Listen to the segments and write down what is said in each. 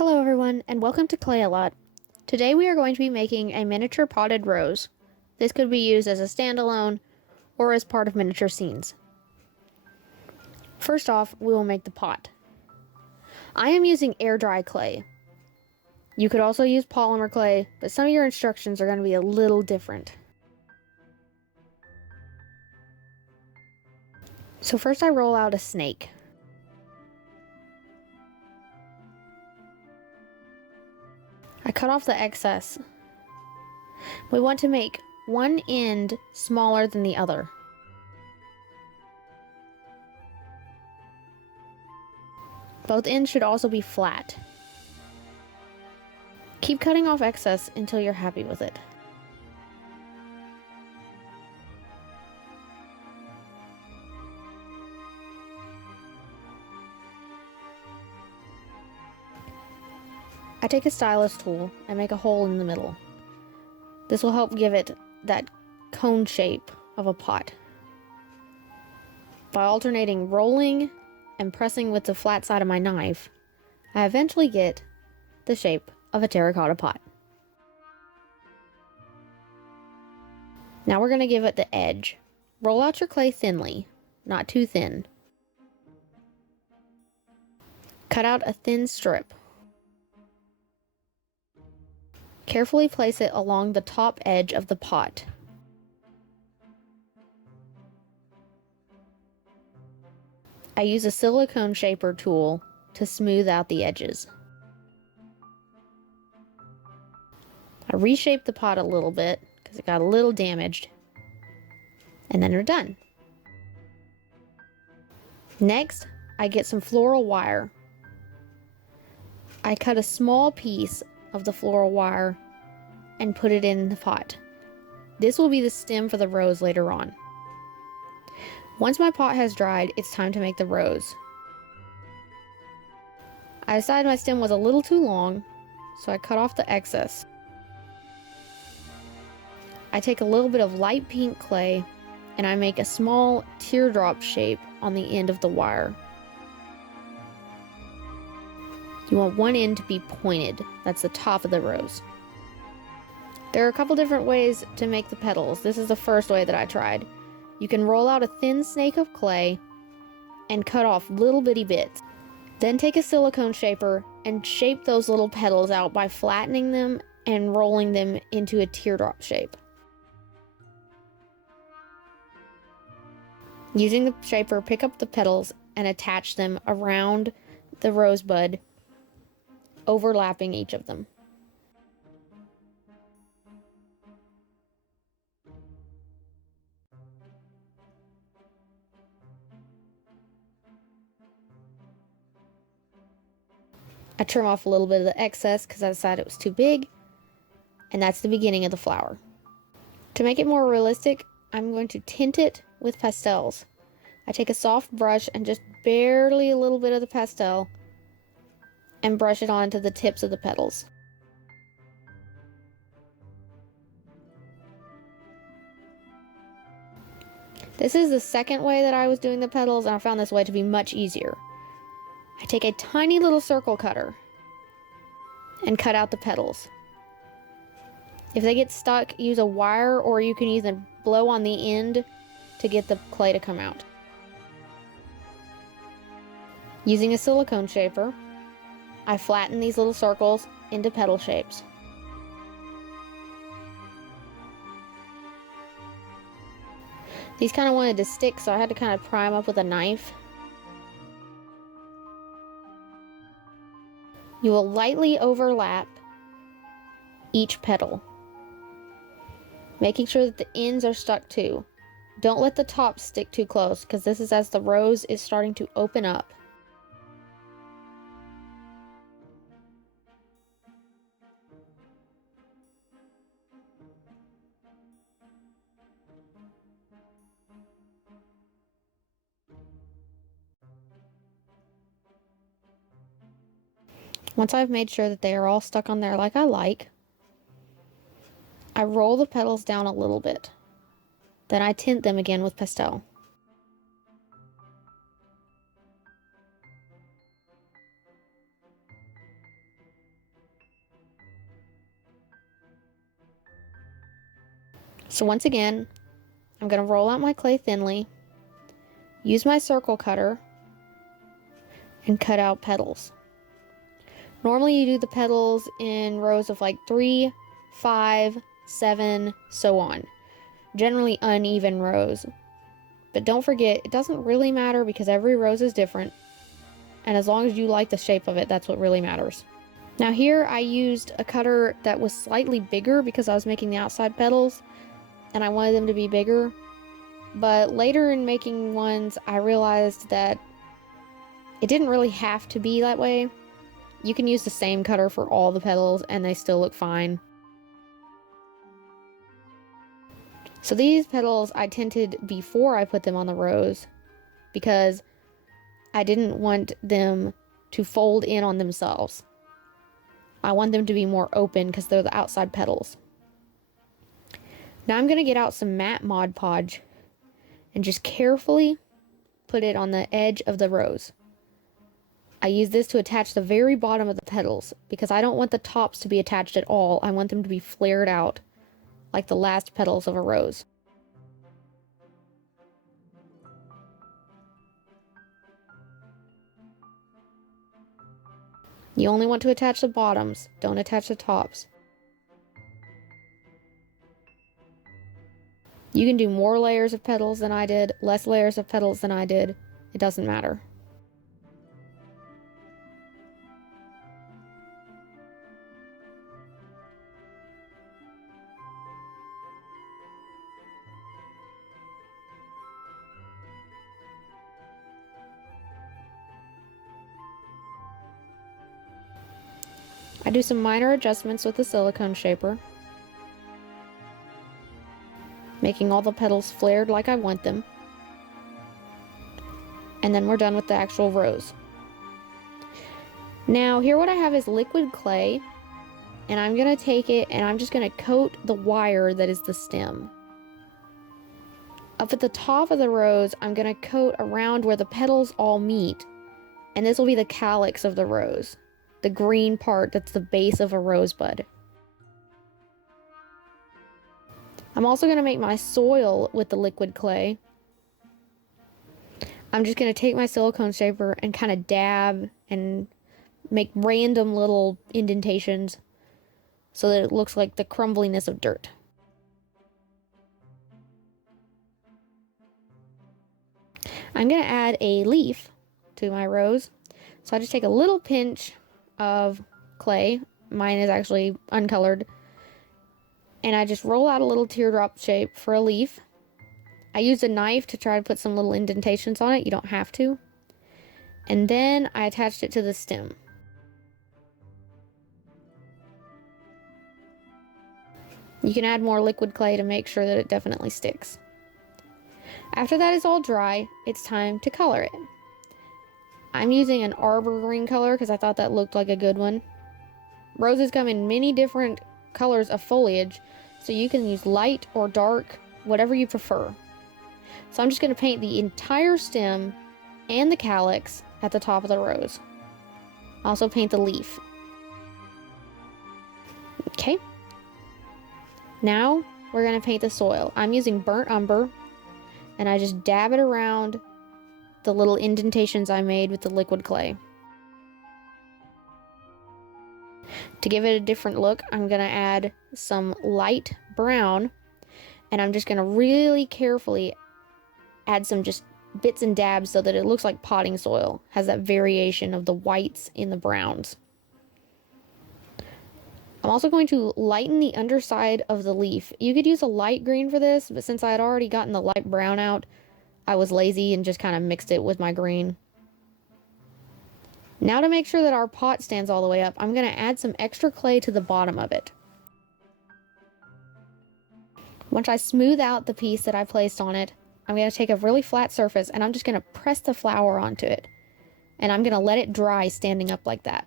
Hello everyone, and welcome to Clayalotte. Today we are going to be making a miniature potted rose. This could be used as a standalone or as part of miniature scenes. First off, we will make the pot. I am using air dry clay. You could also use polymer clay, but some of your instructions are going to be a little different. So first I roll out a snake. I cut off the excess. We want to make one end smaller than the other. Both ends should also be flat. Keep cutting off excess until you're happy with it. I take a stylus tool and make a hole in the middle. This will help give it that cone shape of a pot. By alternating rolling and pressing with the flat side of my knife, I eventually get the shape of a terracotta pot. Now we're going to give it the edge. Roll out your clay thinly, not too thin. Cut out a thin strip. Carefully place it along the top edge of the pot. I use a silicone shaper tool to smooth out the edges. I reshape the pot a little bit because it got a little damaged, and then we're done. Next, I get some floral wire. I cut a small piece of the floral wire and put it in the pot. This will be the stem for the rose later on. Once my pot has dried, it's time to make the rose. I decided my stem was a little too long, so I cut off the excess. I take a little bit of light pink clay and I make a small teardrop shape on the end of the wire. You want one end to be pointed. That's the top of the rose. There are a couple different ways to make the petals. This is the first way that I tried. You can roll out a thin snake of clay and cut off little bitty bits. Then take a silicone shaper and shape those little petals out by flattening them and rolling them into a teardrop shape. Using the shaper, pick up the petals and attach them around the rosebud, overlapping each of them. I trim off a little bit of the excess because I decided it was too big, and that's the beginning of the flower. To make it more realistic, I'm going to tint it with pastels. I take a soft brush and just barely a little bit of the pastel and brush it onto the tips of the petals. This is the second way that I was doing the petals, and I found this way to be much easier. I take a tiny little circle cutter and cut out the petals. If they get stuck, use a wire, or you can even blow on the end to get the clay to come out. Using a silicone shaper, I flatten these little circles into petal shapes. These kind of wanted to stick, so I had to kind of pry them up with a knife. You will lightly overlap each petal, making sure that the ends are stuck too. Don't let the top stick too close, because this is as the rose is starting to open up. Once I've made sure that they are all stuck on there like I like, I roll the petals down a little bit. Then I tint them again with pastel. So once again, I'm going to roll out my clay thinly, use my circle cutter, and cut out petals. Normally you do the petals in rows of like 3, 5, 7, so on. Generally uneven rows. But don't forget, it doesn't really matter because every rose is different. And as long as you like the shape of it, that's what really matters. Now here I used a cutter that was slightly bigger because I was making the outside petals and I wanted them to be bigger. But later in making ones, I realized that it didn't really have to be that way. You can use the same cutter for all the petals and they still look fine. So these petals I tinted before I put them on the rose because I didn't want them to fold in on themselves. I want them to be more open because they're the outside petals. Now I'm going to get out some matte Mod Podge and just carefully put it on the edge of the rose. I use this to attach the very bottom of the petals because I don't want the tops to be attached at all. I want them to be flared out like the last petals of a rose. You only want to attach the bottoms, don't attach the tops. You can do more layers of petals than I did, less layers of petals than I did. It doesn't matter. I do some minor adjustments with the silicone shaper, making all the petals flared like I want them. And then we're done with the actual rose. Now here what I have is liquid clay, and I'm going to take it and I'm just going to coat the wire that is the stem. Up at the top of the rose, I'm going to coat around where the petals all meet, and this will be the calyx of the rose. The green part that's the base of a rosebud. I'm also going to make my soil with the liquid clay. I'm just going to take my silicone shaper and kind of dab and make random little indentations so that it looks like the crumbliness of dirt. I'm going to add a leaf to my rose. So I just take a little pinch of clay. Mine is actually uncolored. And I just roll out a little teardrop shape for a leaf. I used a knife to try to put some little indentations on it. You don't have to. And then I attached it to the stem. You can add more liquid clay to make sure that it definitely sticks. After that is all dry, it's time to color it. I'm using an arbor green color because I thought that looked like a good one. Roses come in many different colors of foliage, so you can use light or dark, whatever you prefer. So I'm just going to paint the entire stem and the calyx at the top of the rose. Also paint the leaf. Okay. Now we're going to paint the soil. I'm using burnt umber, and I just dab it around the little indentations I made with the liquid clay. To give it a different look, I'm going to add some light brown, and I'm just going to really carefully add some just bits and dabs so that it looks like potting soil. Has that variation of the whites in the browns. I'm also going to lighten the underside of the leaf. You could use a light green for this, but since I had already gotten the light brown out, I was lazy and just kind of mixed it with my green. Now to make sure that our pot stands all the way up, I'm going to add some extra clay to the bottom of it. Once I smooth out the piece that I placed on it, I'm going to take a really flat surface and I'm just going to press the flower onto it. And I'm going to let it dry standing up like that.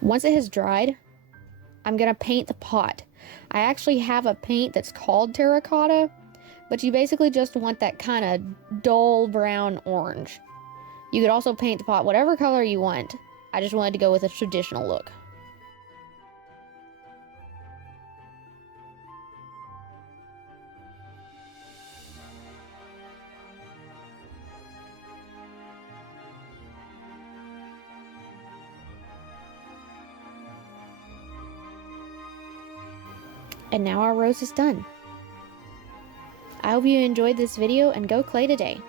Once it has dried, I'm going to paint the pot. I actually have a paint that's called terracotta, but you basically just want that kind of dull brown orange. You could also paint the pot whatever color you want. I just wanted to go with a traditional look. And now our rose is done. I hope you enjoyed this video and go clay today.